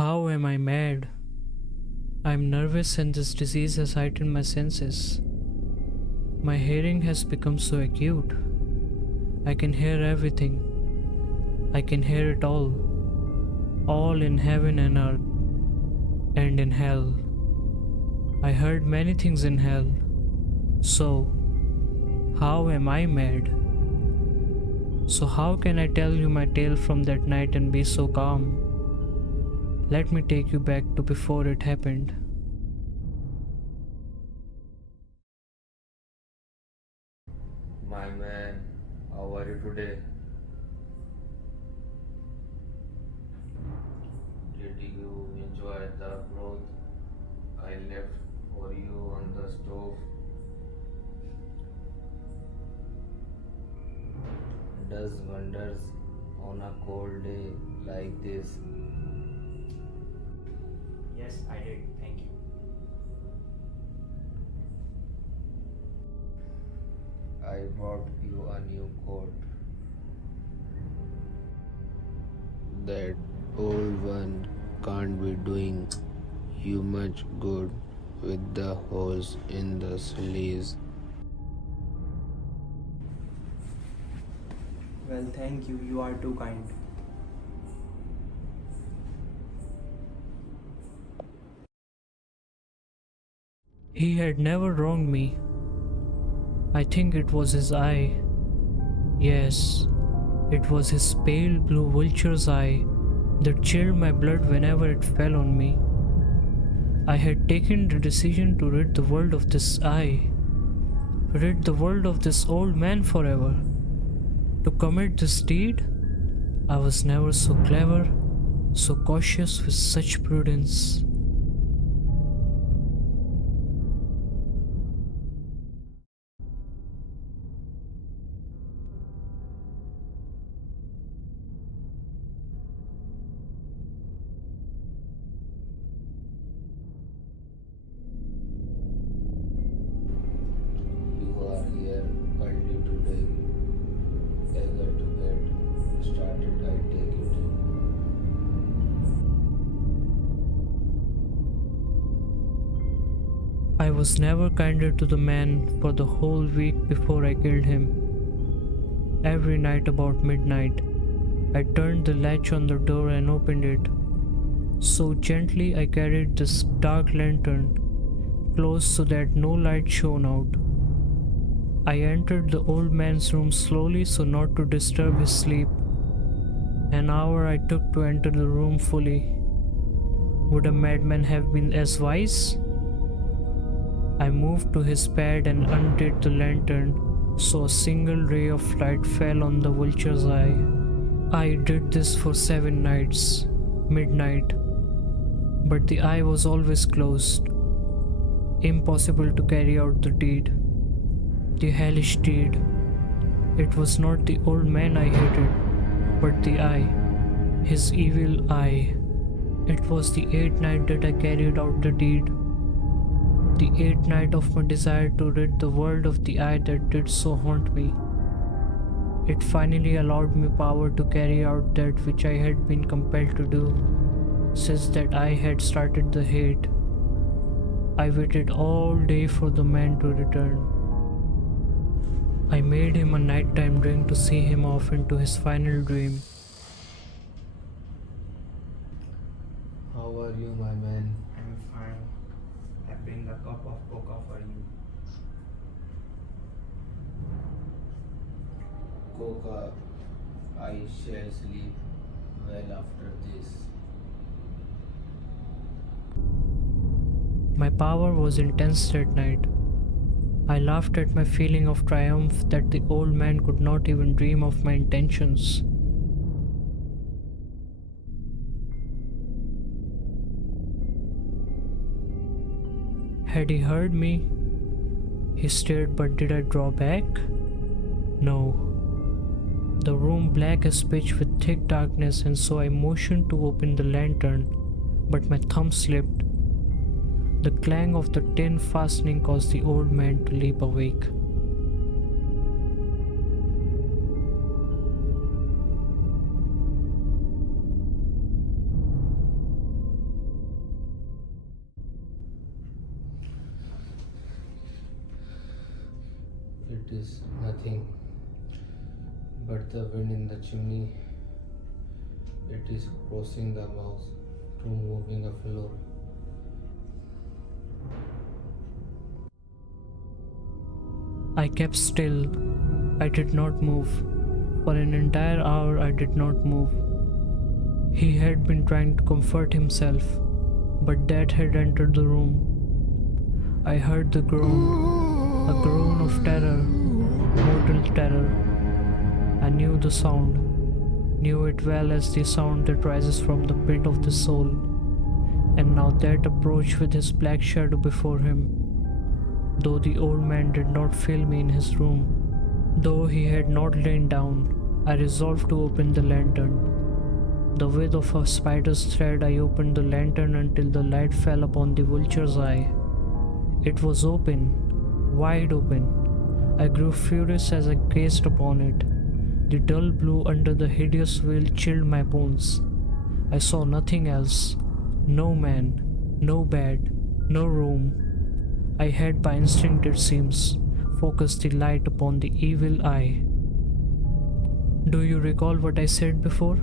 How am I mad? I'm nervous and this disease has heightened my senses. My hearing has become so acute. I can hear everything. I can hear it all in heaven and earth, and in hell. I heard many things in hell. So, how am I mad? So how can I tell you my tale from that night and be so calm? Let me take you back to before it happened. My man, how are you today? Did you enjoy the broth I left for you on the stove? Does wonders on a cold day like this. Yes, I did. Thank you. I brought you a new coat. That old one can't be doing you much good with the holes in the sleeves. Well, thank you. You are too kind. He had never wronged me. I think it was his eye. Yes, it was his pale blue vulture's eye that chilled my blood whenever it fell on me. I had taken the decision to rid the world of this eye, rid the world of this old man forever. To commit this deed, I was never so clever, so cautious with such prudence. You are here early today. Eager to get started, I take it. I was never kinder to the man for the whole week before I killed him. Every night about midnight, I turned the latch on the door and opened it. So gently I carried this dark lantern close so that no light shone out. I entered the old man's room slowly so not to disturb his sleep. An hour I took to enter the room fully. Would a madman have been as wise? I moved to his bed and undid the lantern so a single ray of light fell on the vulture's eye. I did this for 7 nights, midnight, but the eye was always closed. Impossible to carry out the deed, the hellish deed. It was not the old man I hated, but the eye, his evil eye. It was the 8th night that I carried out the deed. The 8th night of my desire to rid the world of the eye that did so haunt me. It finally allowed me power to carry out that which I had been compelled to do since that I had started the hate. I waited all day for the man to return. I made him a nighttime drink to see him off into his final dream. How are you, my man? I'm fine. I bring a cup of cocoa for you. Coca, I shall sleep well after this. My power was intense that night. I laughed at my feeling of triumph that the old man could not even dream of my intentions. Had he heard me? He stared, but did I draw back? No. The room black as pitch with thick darkness, and so I motioned to open the lantern, but my thumb slipped. The clang of the tin fastening caused the old man to leap awake. It is nothing but the wind in the chimney. It is crossing the mouse through moving a floor. I kept still. I did not move. For an entire hour I did not move. He had been trying to comfort himself, but Dad had entered the room. I heard the groan, a groan of terror, mortal terror. I knew the sound, knew it well as the sound that rises from the pit of the soul. And now Dad approached with his black shadow before him. Though the old man did not feel me in his room, though he had not lain down, I resolved to open the lantern. The width of a spider's thread, I opened the lantern until the light fell upon the vulture's eye. It was open, wide open. I grew furious as I gazed upon it. The dull blue under the hideous veil chilled my bones. I saw nothing else. No man, no bed, no room. I had by instinct, it seems, focused the light upon the evil eye. Do you recall what I said before?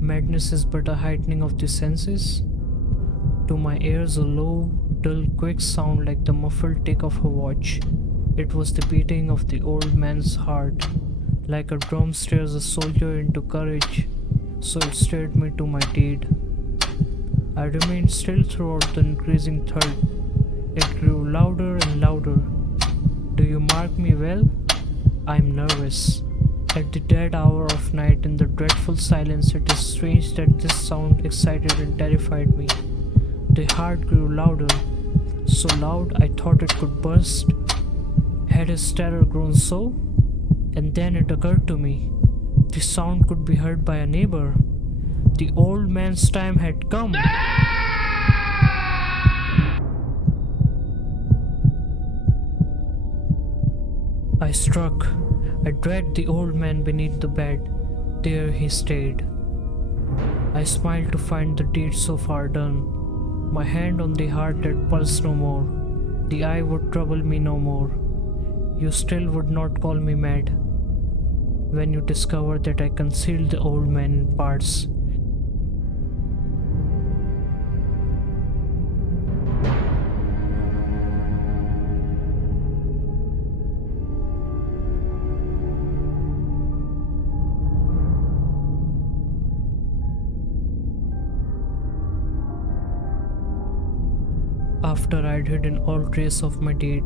Madness is but a heightening of the senses. To my ears a low, dull, quick sound like the muffled tick of a watch. It was the beating of the old man's heart. Like a drum stirs a soldier into courage, so it stirred me to my deed. I remained still throughout the increasing thud. It grew louder and louder. Do you mark me well? I am nervous. At the dead hour of night in the dreadful silence, it is strange that this sound excited and terrified me. The heart grew louder, so loud I thought it could burst. Had his terror grown so? And then it occurred to me, the sound could be heard by a neighbor. The old man's time had come. I struck. I dragged the old man beneath the bed. There he stayed. I smiled to find the deed so far done. My hand on the heart that pulsed no more. The eye would trouble me no more. You still would not call me mad when you discovered that I concealed the old man in parts. After I'd hidden all trace of my deed,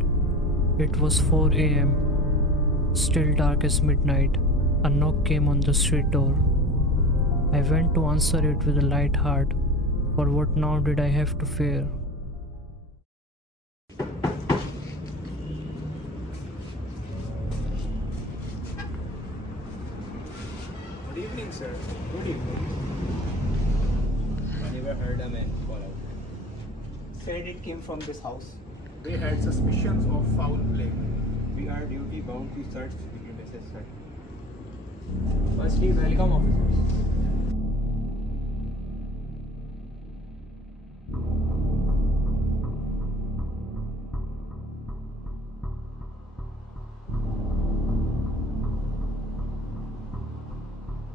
it was 4 a.m. Still dark as midnight. A knock came on the street door. I went to answer it with a light heart, for what now did I have to fear? Good evening, sir. Good evening. I never heard a man call out. Said it came from this house. They had suspicions of foul play. We are duty bound to search if necessary. Firstly, welcome, officers.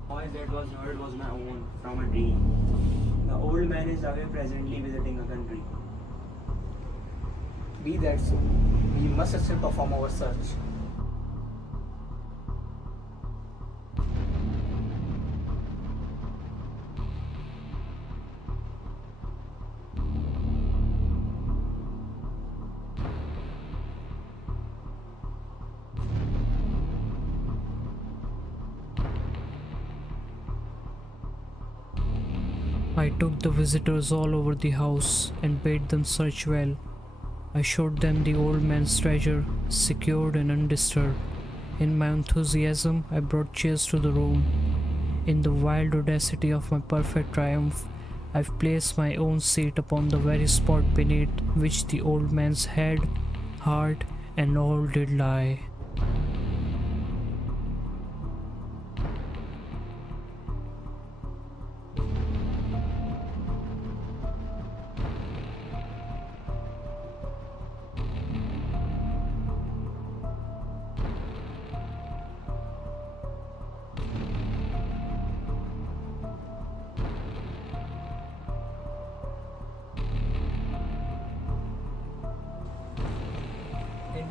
Voice that was heard was my own, from a dream. The old man is away presently visiting a country. Be that so. We must still perform our search. I took the visitors all over the house and bade them search well. I showed them the old man's treasure, secured and undisturbed. In my enthusiasm, I brought cheers to the room. In the wild audacity of my perfect triumph, I've placed my own seat upon the very spot beneath which the old man's head, heart, and all did lie.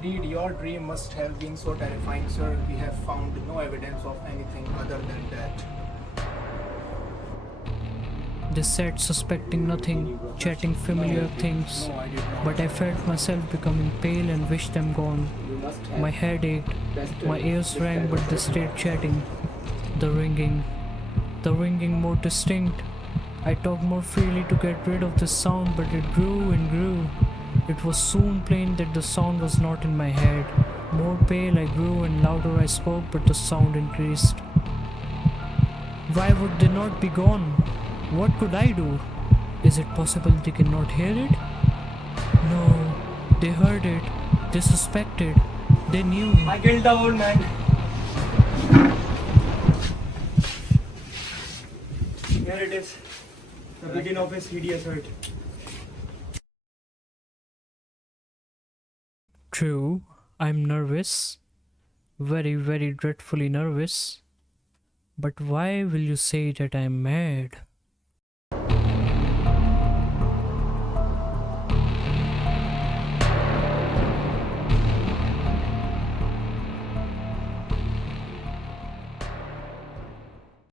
Indeed, your dream must have been so terrifying, sir. We have found no evidence of anything other than that. They sat suspecting nothing, chatting familiar things, No, I did not. but I felt myself becoming pale and wished them gone. You must have. My head ached, my ears rang, but they stayed chatting. The ringing more distinct. I talked more freely to get rid of the sound, but it grew and grew. It was soon plain that the sound was not in my head. More pale I grew and louder I spoke, but the sound increased. Why would they not be gone? What could I do? Is it possible they cannot hear it? No, they heard it. They suspected. They knew. I killed the old man. Here it is. The beginning of his hideous hurt. True, I'm nervous. Very, very dreadfully nervous. But why will you say that I'm mad?